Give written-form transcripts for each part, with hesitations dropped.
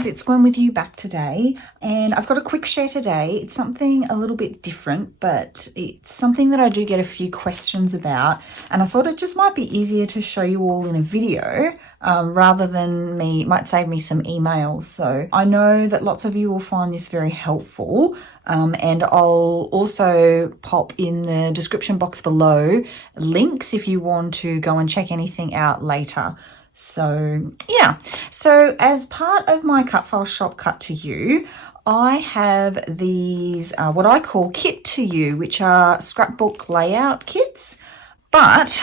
friends, it's Gwen with you back today, and I've got a quick share today. It's something a little bit different, but it's something that I do get a few questions about, and I thought it just might be easier to show you all in a video rather than me. It might save me some emails. So I know that lots of you will find this very helpful, and I'll also pop in the description box below links if you want to go and check anything out later. So yeah, so as part of my cut file shop Cut to You, I have these what I call kit to you, which are scrapbook layout kits, but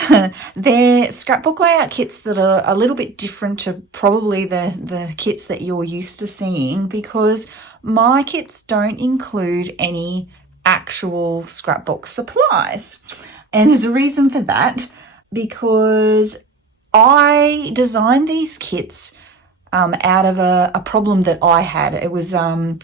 they're scrapbook layout kits that are a little bit different to probably the kits that you're used to seeing, because my kits don't include any actual scrapbook supplies. And there's a reason for that, because I designed these kits out of a problem that I had. It was like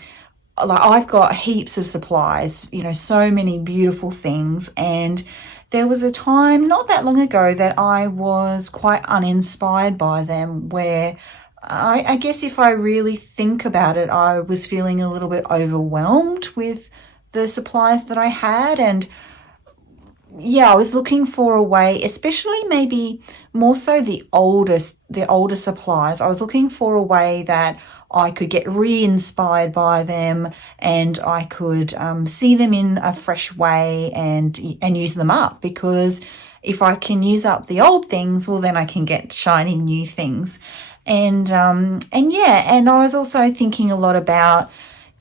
I've got heaps of supplies, you know, so many beautiful things, and there was a time not that long ago that I was quite uninspired by them, where I guess if I really think about it, I was feeling a little bit overwhelmed with the supplies that I had. And yeah, I was looking for a way, especially maybe more so the older supplies. I was looking for a way that I could get re-inspired by them, and I could see them in a fresh way and use them up. Because if I can use up the old things, well, then I can get shiny new things. And yeah, and I was also thinking a lot about,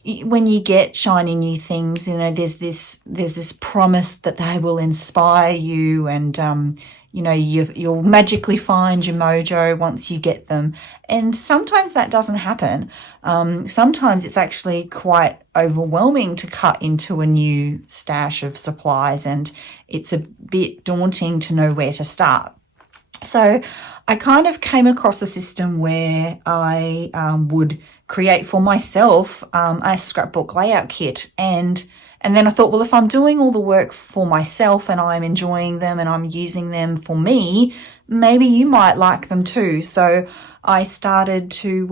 when you get shiny new things, you know, there's this promise that they will inspire you, and you know, you'll magically find your mojo once you get them. And sometimes that doesn't happen. Sometimes it's actually quite overwhelming to cut into a new stash of supplies, and it's a bit daunting to know where to start. So I kind of came across a system where I would create for myself a scrapbook layout kit, and then I thought, well, if I'm doing all the work for myself and I'm enjoying them and I'm using them for me, maybe you might like them too. So I started to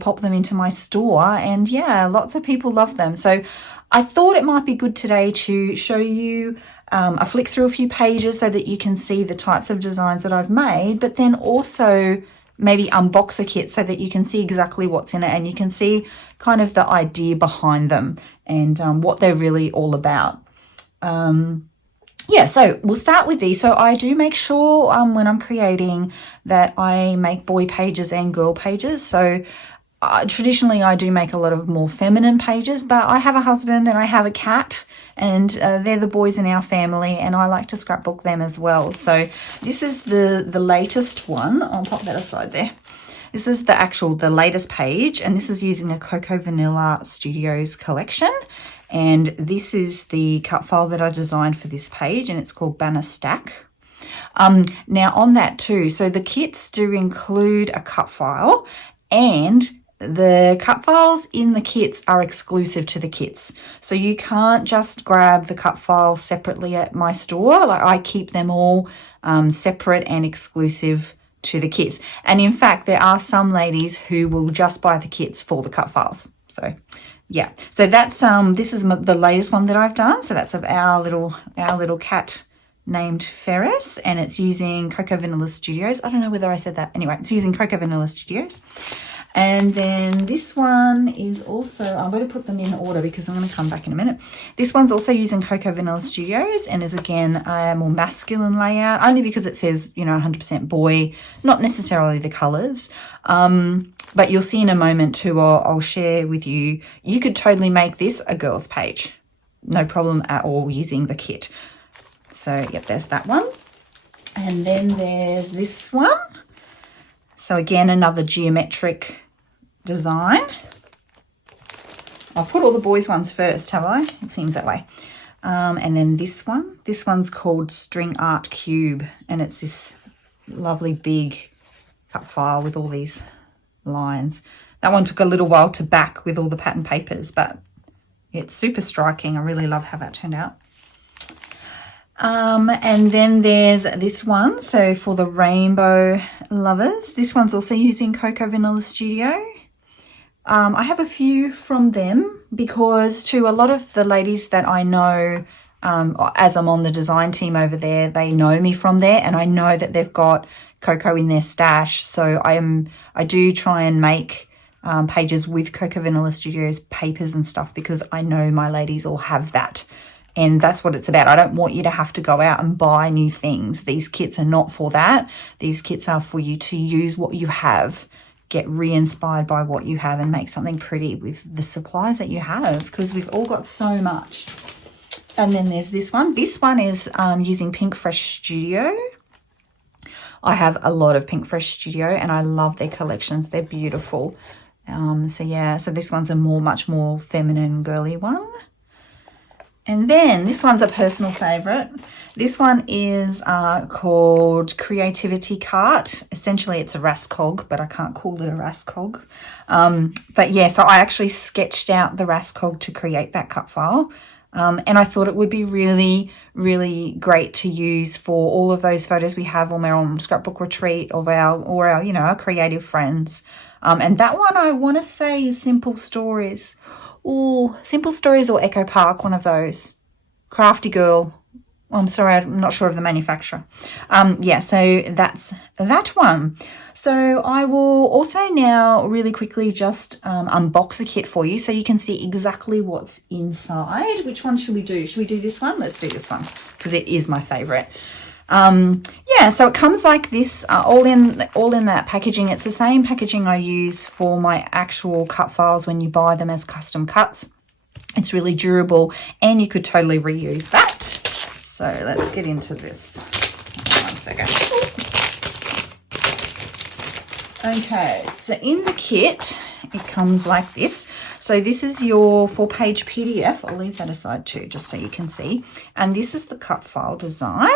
pop them into my store, and yeah, lots of people love them. So I thought it might be good today to show you a flick through a few pages so that you can see the types of designs that I've made, but then also maybe unbox a kit so that you can see exactly what's in it, and you can see kind of the idea behind them and what they're really all about. Yeah, so we'll start with these. So I do make sure when I'm creating that I make boy pages and girl pages. So traditionally I do make a lot of more feminine pages, but I have a husband and I have a cat, and they're the boys in our family, and I like to scrapbook them as well. So this is the latest one. I'll pop that aside there. This is the latest page, and this is using a Cocoa Vanilla Studios collection. And this is the cut file that I designed for this page, and it's called Banner Stack. Now on that too, so the kits do include a cut file, and the cut files in the kits are exclusive to the kits. So you can't just grab the cut file separately at my store. Like, I keep them all separate and exclusive to the kits. And in fact, there are some ladies who will just buy the kits for the cut files. So yeah, so that's this is the latest one that I've done. So that's of our little cat named Ferris, and it's using Cocoa Vanilla Studios. I don't know whether I said that. Anyway, it's using Cocoa Vanilla Studios. And then this one is also, I'm going to put them in order because I'm going to come back in a minute. This one's also using Cocoa Vanilla Studios, and is again a more masculine layout, only because it says, you know, 100% boy, not necessarily the colors. But you'll see in a moment too, I'll share with you, you could totally make this a girl's page. No problem at all using the kit. So yep, there's that one. And then there's this one. So again, another geometric design. I'll put all the boys' ones first, have I? It seems that way. And then this one's called String Art Cube, and it's this lovely big cut file with all these lines. That one took a little while to back with all the pattern papers, but it's super striking. I really love how that turned out. And then there's this one. So for the rainbow lovers, this one's also using Cocoa Vanilla Studio. I have a few from them because to a lot of the ladies that I know, as I'm on the design team over there, they know me from there, and I know that they've got cocoa in their stash. So I do try and make pages with Cocoa Vanilla Studios papers and stuff because I know my ladies all have that. And that's what it's about. I don't want you to have to go out and buy new things. These kits are not for that. These kits are for you to use what you have, get re-inspired by what you have, and make something pretty with the supplies that you have, because we've all got so much. And then there's this one. This one is using Pink Fresh Studio. I have a lot of Pink Fresh Studio and I love their collections. They're beautiful. So yeah, so this one's a much more feminine, girly one. And then this one's a personal favorite. This one is called Creativity Cart. Essentially, it's a Rascog, but I can't call it a Rascog. But yeah, so I actually sketched out the Rascog to create that cut file. And I thought it would be really, really great to use for all of those photos we have when we're on scrapbook retreat of our, you know, our creative friends. And that one I want to say is Simple Stories. Oh, Simple Stories or Echo Park, one of those. Crafty Girl. I'm sorry, I'm not sure of the manufacturer. Yeah, so that's that one. So I will also now really quickly just unbox a kit for you so you can see exactly what's inside. Which one should we do? Should we do this one? Let's do this one because it is my favorite. Yeah, so it comes like this, all in that packaging. It's the same packaging I use for my actual cut files when you buy them as custom cuts. It's really durable and you could totally reuse that. So let's get into this. 1 second. Okay, so in the kit, it comes like this. So this is your 4-page PDF. I'll leave that aside too, just so you can see. And this is the cut file design.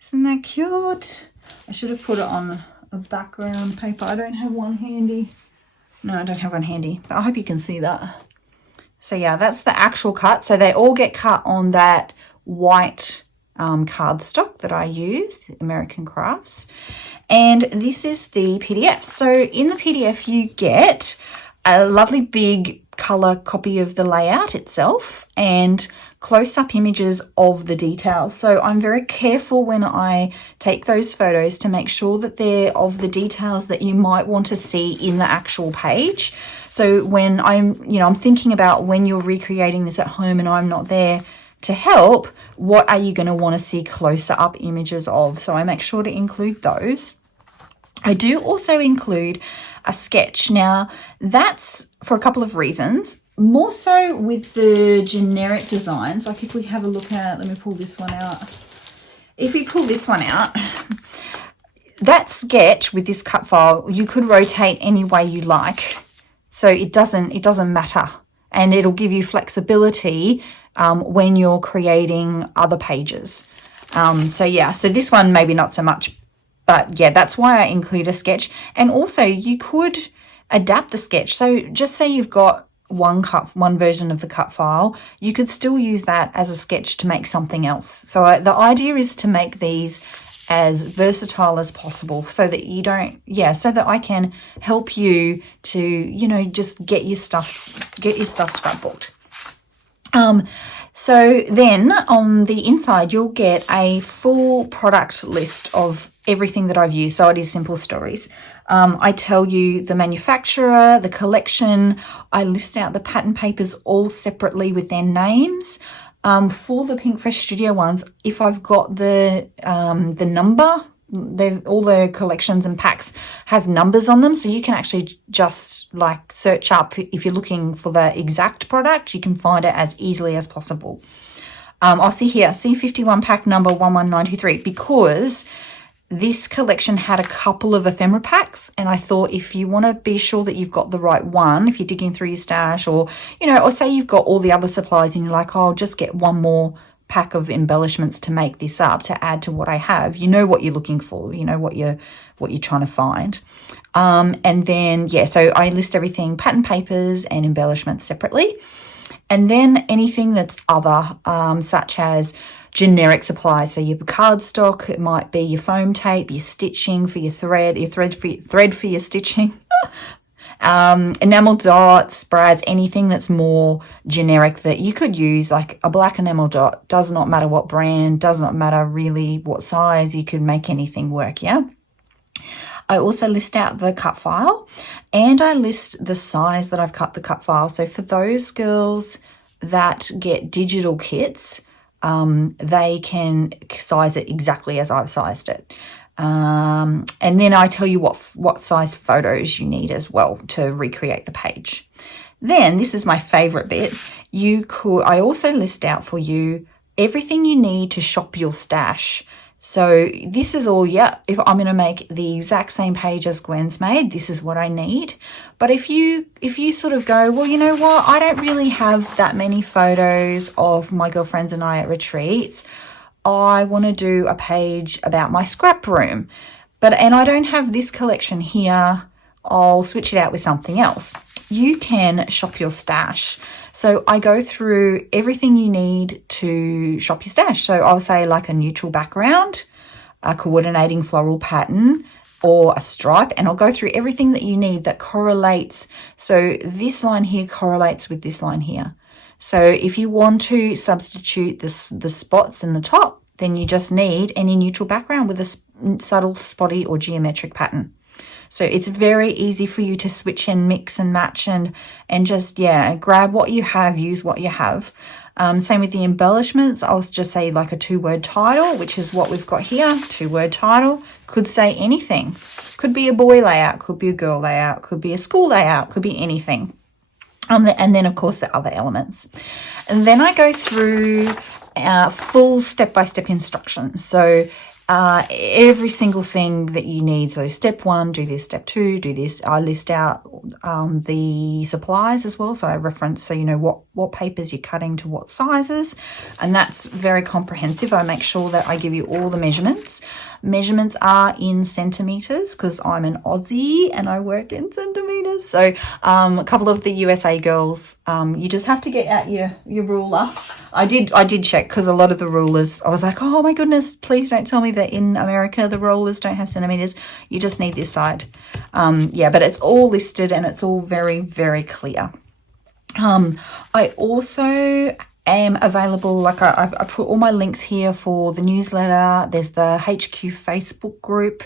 Isn't that cute? I should have put it on a background paper. I don't have one handy. No, I don't have one handy, but I hope you can see that. So yeah, that's the actual cut. So they all get cut on that white cardstock that I use, the American Crafts. And this is the PDF. So in the PDF, you get a lovely big color copy of the layout itself and close-up images of the details. So I'm very careful when I take those photos to make sure that they're of the details that you might want to see in the actual page. So when I'm thinking about when you're recreating this at home and I'm not there to help, what are you going to want to see closer up images of? So I make sure to include those. I do also include a sketch. Now, that's for a couple of reasons. More so with the generic designs. Like if we have a look at, let me pull this one out. If we pull this one out, that sketch with this cut file, you could rotate any way you like. So it doesn't matter. And it'll give you flexibility when you're creating other pages. So yeah, so this one maybe not so much. But yeah, that's why I include a sketch. And also you could adapt the sketch. So just say you've got one version of the cut file, you could still use that as a sketch to make something else. So the idea is to make these as versatile as possible so that you don't, so that I can help you to, you know, just get your stuff scrapbooked. So then on the inside, you'll get a full product list of everything that I've used. So it is Simple Stories. I tell you the manufacturer, the collection. I list out the pattern papers all separately with their names. For the Pink Fresh Studio ones, if I've got the number, all the collections and packs have numbers on them, so you can actually just like search up if you're looking for the exact product, you can find it as easily as possible. I'll see here, C51 pack number 11923, because this collection had a couple of ephemera packs, and I thought if you want to be sure that you've got the right one, if you're digging through your stash, or or say you've got all the other supplies and you're like, oh, I'll just get one more pack of embellishments to make this up, to add to what I have. You know what you're looking for, you know what you're trying to find. And then so I list everything, pattern papers and embellishments separately. And then anything that's other, such as generic supplies. So your cardstock, it might be your foam tape, your stitching for your thread for your stitching. Enamel dots, brads, anything that's more generic that you could use, like a black enamel dot, does not matter what brand, does not matter really what size, you could make anything work, yeah? I also list out the cut file and I list the size that I've cut the cut file. So for those girls that get digital kits, they can size it exactly as I've sized it. And then I tell you what size photos you need as well to recreate the page. Then this is my favorite bit. I also list out for you everything you need to shop your stash. So this is all, yeah, if I'm going to make the exact same page as Gwen's made, this is what I need. But if you sort of go, well, you know what, I don't really have that many photos of my girlfriends and I at retreats. I want to do a page about my scrap room, and I don't have this collection here. I'll switch it out with something else. You can shop your stash. So I go through everything you need to shop your stash. So I'll say like a neutral background, a coordinating floral pattern, or a stripe, and I'll go through everything that you need that correlates. So this line here correlates with this line here. So if you want to substitute the spots in the top, then you just need any neutral background with a subtle spotty or geometric pattern. So it's very easy for you to switch and mix and match and just, yeah, grab what you have, use what you have. Same with the embellishments. I'll just say like a 2-word title, which is what we've got here. 2-word title could say anything. Could be a boy layout, could be a girl layout, could be a school layout, could be anything. And then, of course, the other elements. And then I go through full step-by-step instructions. So every single thing that you need. So step 1, do this. Step 2, do this. I list out the supplies as well. So I reference, so you know what papers you're cutting to what sizes. And that's very comprehensive. I make sure that I give you all the measurements. Measurements are in centimeters because I'm an Aussie and I work in centimeters. So a couple of the USA girls, you just have to get out your ruler. I did check because a lot of the rulers, I was like, oh my goodness, please don't tell me that in America the rulers don't have centimeters. You just need this side. Yeah, but it's all listed and it's all very, very clear. I also am available, like I put all my links here for the newsletter. There's the HQ Facebook group.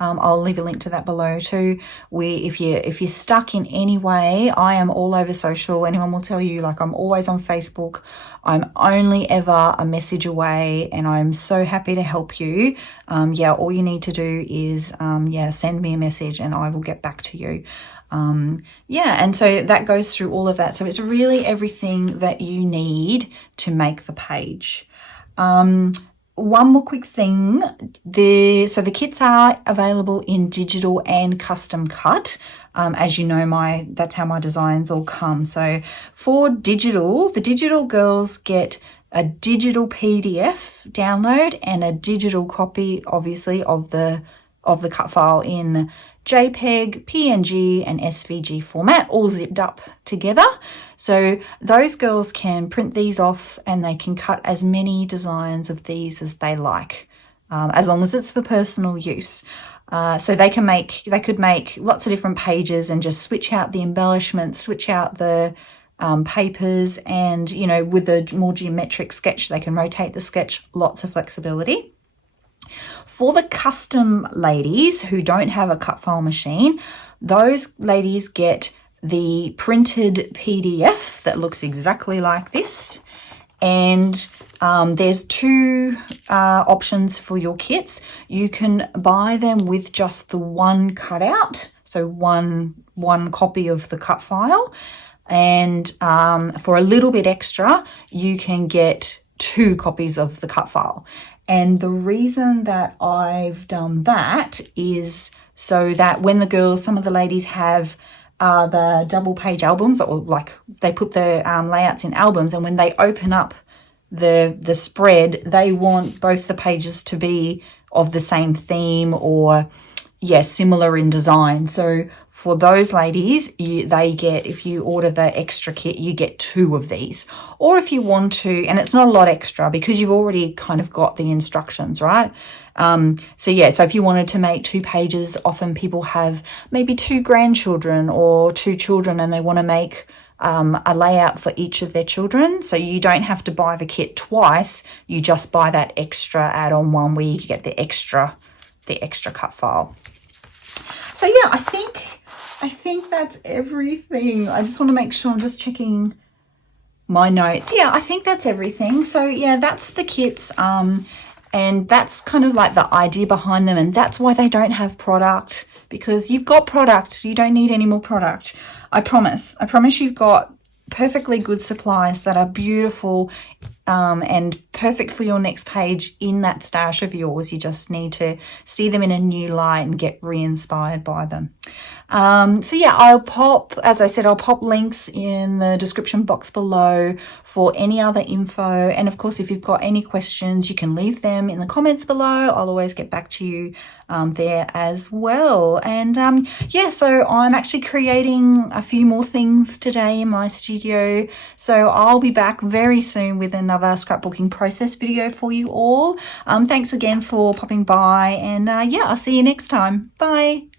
I'll leave a link to that below too. If you're stuck in any way, I am all over social. Anyone will tell you, like, I'm always on Facebook. I'm only ever a message away and I'm so happy to help you. Yeah, all you need to do is send me a message and I will get back to you. Yeah, and so that goes through all of that. So it's really everything that you need to make the page. One more quick thing. So the kits are available in digital and custom cut. As you know, that's how my designs all come. So for digital, the digital girls get a digital PDF download and a digital copy, obviously, of the cut file in JPEG, PNG and SVG format, all zipped up together. So those girls can print these off and they can cut as many designs of these as they like, as long as it's for personal use. So they could make lots of different pages and just switch out the embellishments, switch out the papers, and, you know, with a more geometric sketch, they can rotate the sketch, lots of flexibility. For the custom ladies who don't have a cut file machine, those ladies get the printed PDF that looks exactly like this. And there's 2 options for your kits. You can buy them with just the one cutout, so one copy of the cut file. And for a little bit extra, you can get 2 copies of the cut file. And the reason that I've done that is so that when some of the ladies have the double page albums, or like they put the layouts in albums, and when they open up the spread, they want both the pages to be of the same theme or, yeah, similar in design. So for those ladies, they get, if you order the extra kit, you get 2 of these. Or if you want to, and it's not a lot extra because you've already kind of got the instructions, right? So yeah, so if you wanted to make 2 pages, often people have maybe 2 grandchildren or 2 children and they want to make a layout for each of their children. So you don't have to buy the kit twice. You just buy that extra add-on one where you get the extra cut file. So yeah, I think that's everything. I just want to make sure I'm just checking my notes. Yeah, I think that's everything. So yeah, that's the kits. And that's kind of like the idea behind them. And that's why they don't have product, because you've got product. You don't need any more product. I promise you've got perfectly good supplies that are beautiful and perfect for your next page in that stash of yours. You just need to see them in a new light and get re-inspired by them. So yeah, I'll pop links in the description box below for any other info. And of course, if you've got any questions, you can leave them in the comments below. I'll always get back to you there as well. And yeah, so I'm actually creating a few more things today in my studio. So I'll be back very soon with another scrapbooking process video for you all. Thanks again for popping by, and yeah, I'll see you next time. Bye.